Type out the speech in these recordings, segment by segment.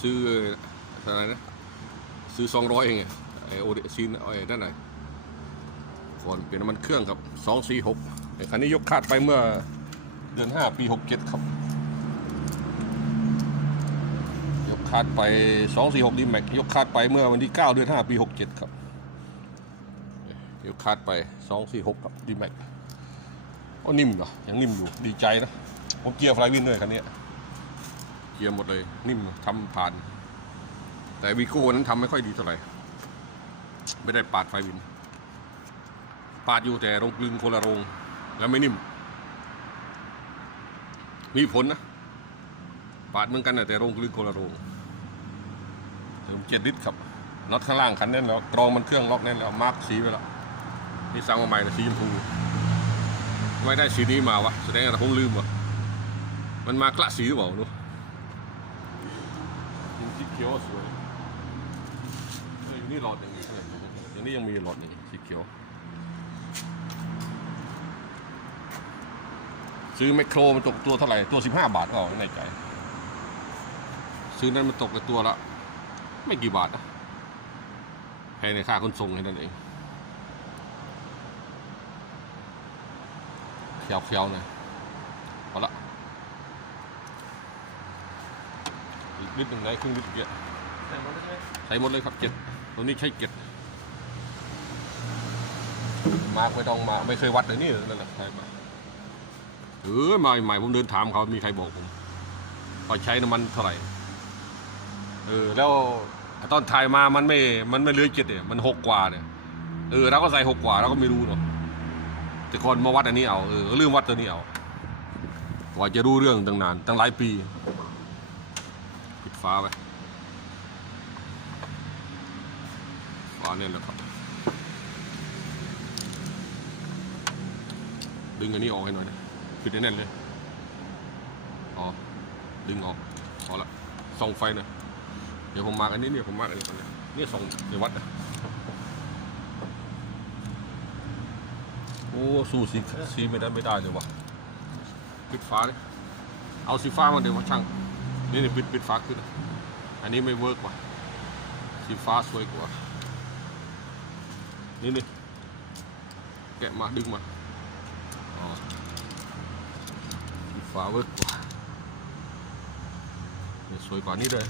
ซื้ออะไรนะซื้อสองร้อยเองไงไอโอเดซินไอ้นั่นไหนก่อนเปลี่ยนน้ำมันเครื่องครับสองสี่หกไอ้คันนี้ยกคาดไปเมื่อเดือนห้าปีหกเจ็ดครับยกคาดไปสองสี่หกดีแม็กยกคาดไปเมื่อวันที่เก้าเดือนห้าปีหกเจ็ดครับยกคาดไปสองสี่หกครับดีแม็กโอ้นิ่มเหรอยังนิ่มอยู่ดีใจนะผมเกียร์ไฟวินด้วยคันนี้ กียร์หมดเลย นิ่มทำผ่าน แต่วีโก้นั้นทำไม่ค่อยดีเท่าไหร่ ไม่ได้ปาดไฟวิน ปาดอยู่แต่โรงกลึงคนละโรง แล้วไม่นิ่ม มีผลนะ ปาดเหมือนกันแต่โรงกลึงคนละโรงเติมเจ็ดลิตรครับน็อตข้างล่างคันแน่นแล้วกรองมันเครื่องล็อกแน่นแล้วมาร์กสีไปแล้วนี่สั่งมาใหม่นะสีชมพูไม่ได้สีนี้มาวะแสดงว่าผมลืมวะมันมากละสีหรือเปล่าเนอะ สีเขียวสวยเฮ้ยนี่หลอดอย่างนี้อย่างนี้ยังมีหลอดอย่างนี้สีเขียว ซื้อแมคโครมันตกตัวเท่าไหร่ ตัว 15 บาทก็ในใจ ซื้อนั้นมันตกไปตัวละ ไม่กี่บาทนะแพงในค่าขนส่งแค่นั้นเองเขียวๆหน่อยพอละ อีกนิดหนึ่งได้ครึ่งลิตรอีกเยอะแต่มันไม่ใช่ใช้หมดเลยครับเจ็ดตัวนี้ใช้เจ็ดมาร์กไม่ต้องมาไม่เคยวัดเลยนี่นั่นแหละใช่มาเออมาใหม่ๆผมเดินถามเขามีใครบอกผมเขาใช้น้ำมันเท่าไหร่เออแล้วตอนถ่ายมามันไม่ มันไม่เหลือเจ็ดเนี่ยมันหกกว่าเนี่ยเออเราก็ใส่หกกว่าเราก็ไม่รู้เนาะแต่ก่อนมาวัดอันนี้เอาเออลืมวัดตัวนี้เอากว่าจะรู้เรื่องตั้งนานตั้งหลายปีปิด ฟ้าไปฝาเนี่ยแหละครับ ดึงอันนี้ออกให้หน่อยนะปิดแน่นเลยอ๋อดึงออกพอละส่องไฟหน่อยเดี๋ยวผมมาอันนี้เนี่ยผมมาอันนี้ก่อนเลยนี่ส่องในวัดนะโอ้สู้สีสีไม่ได้ไม่ได้เลยวะปิดฟ้าเลยเอาสีฟ้ามาเดี๋ยวมาช่าง นี่เนี่ปิดปิดฟ้าขึ้น อันนี้ไม่เวิร์กว่ะสีฟ้าสวยกว่า นี่นี่แกะมาดึงมาอ๋อสีฟ้าเวิร์กกว่าเนี่ยสวยกว่านี้เลย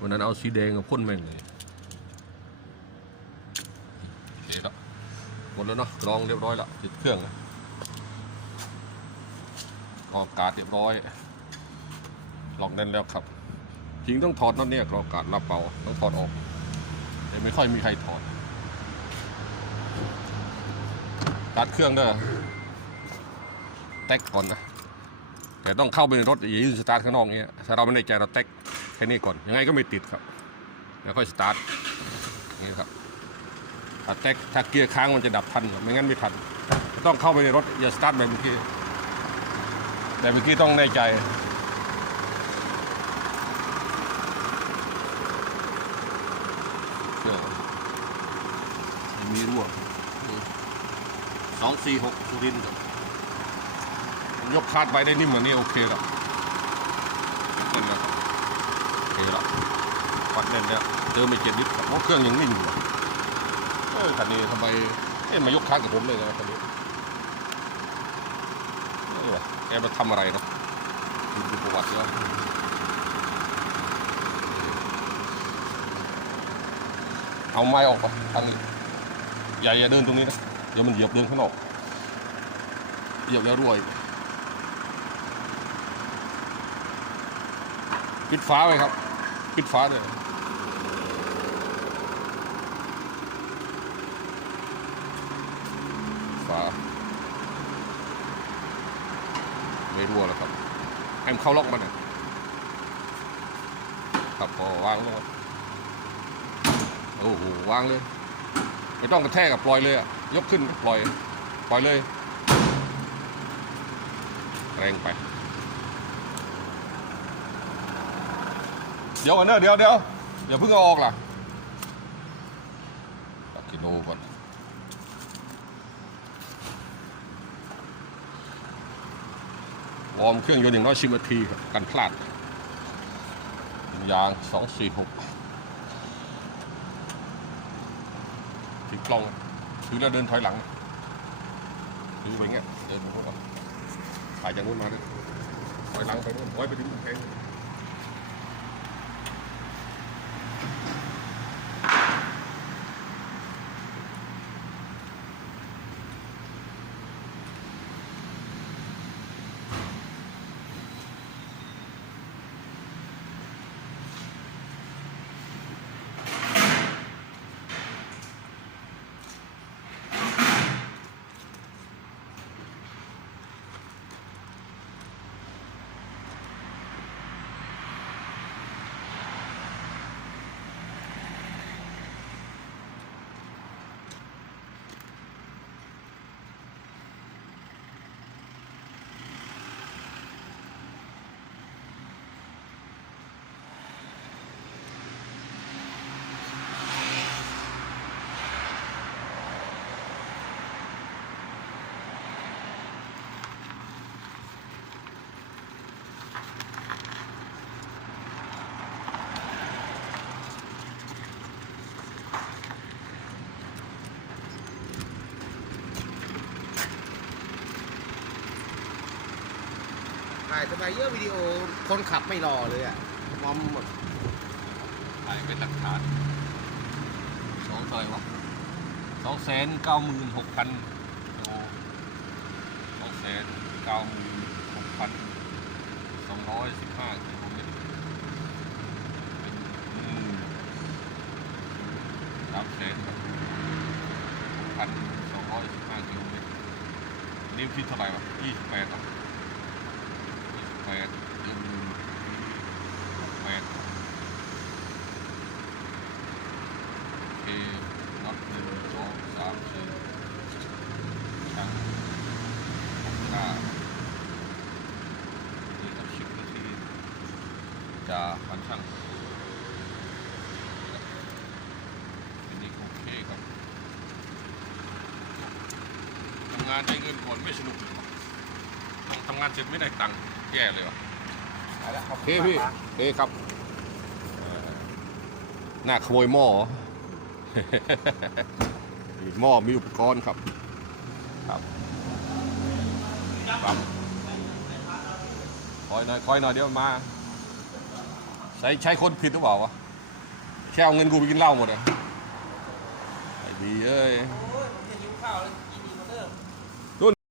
วันนั้นเอาสีแดงกับพ่นแม่งเลยโอเคครับหมดแล้วเนาะกรองเรียบร้อยแล้วติดเครื่องออกกาศเรียบร้อย ล็อกแน่นแล้วครับจริงต้องถอดน็อตเนี่ยกรองอากาศรับเป่าต้องถอดออก แต่ไม่ค่อยมีใครถอดตัดเครื่องเด้อแท็กก่อนนะแต่ต้องเข้าไปในรถอย่ายืนสตาร์ทข้างนอกเงี้ยถ้าเราไม่ในใจเราแท็กแค่นี้ก่อน ยังไงก็ไม่ติดครับแล้วค่อยสตาร์ทนี้ครับถ้าแท็กถ้าเกียร์ค้างมันจะดับทันไม่งั้นไม่ทันต้องเข้าไปในรถอย่าสตาร์ทแบบเมื่อกี้แต่เมื่อกี้ต้องแน่ใจ เครื่องไม่มีรั่วสองสี่หกสุรินทร์ครับยกคาดไปได้นิ่มกว่านี้โอเคแล้วเล่นแล้วครับโอเคแล้วปัดแน่นแล้วเจอไม่เจ็ดลิตรครับเพราะเครื่องยังนิ่มอยู่เออคันนี้ทำไมเอ๊ะมายกคาดกับผมเลยนะคันนี้เออว่ะแกมาทำอะไรเนาะดูประวัติแล้วเอาไม้ออกก่อนทางนี้ อย่าอย่าเดินตรงนี้นะเดี๋ยวมันเหยียบเดินข้างนอกเหยียบแล้วรวยปิดฟ้าไว้ครับ ปิดฟ้าเลยฟ้าไม่รั่วแล้วครับให้มันเข้าล็อกมันนะครับพอวางแล้วครับโอ้โหวางเลย ไม่ต้องกระแทกกับปล่อยเลยอะยกขึ้นปล่อย ปล่อยเลย แรงไป เดี๋ยวก่อนเนอะเดี๋ยวเดี๋ยวอย่าเพิ่งเอาออกล่ะตัดกิโลก่อนวอร์มเครื่องยนต์อย่างน้อยสิบนาทีครับกันพลาดยางสองสี่หก ถือกล้องถือแล้วเดินถอยหลังถือไปอย่างเงี้ยเดินไปพวกถ่ายจากนู้นมาด้วยถอยหลังไปนู้นถอยไปถึงแข้ง ถ่ายทำไมเยอะวิดีโอคนขับไม่รอเลยอะมอมหมดถ่ายเป็นหลักฐานสองเท่าไหร่วะสองแสนเก้าหมื่นหกพันสองแสนเก้าหมื่นหกพันสองร้อยสิบห้ากิโลเมตรเป็นหมื่นสามแสนหกพันสองร้อยสิบห้ากิโลเมตรนี่คิดเท่าไหร่วะยี่สิบแปดอะยี่สิบ แปดเดือนแปดโอเคนับหนึ่งสองสามสี่ช่างหกห้านี่กับสิบนาทีจะพันช่างอันนี้โอเคครับทำงานได้เงินก่อนไม่สนุกเลย ทำงานเสร็จไม่ได้ตังค์แย่เลยวะไปแล้วขอบโอคุเคณพี่มากโอเคครับเอ่อหน้าขโมยหม้อมีหม้อมีอุปกรณ์ครับ ครับครับคอยหน่อยคอยหน่อยเดี๋ยวมา ใช้ใช้คนผิดหรือเปล่าวะแค่เอาเงินกูไปกินเหล้าหมดอะไอ้ดีเอ้ยโอ้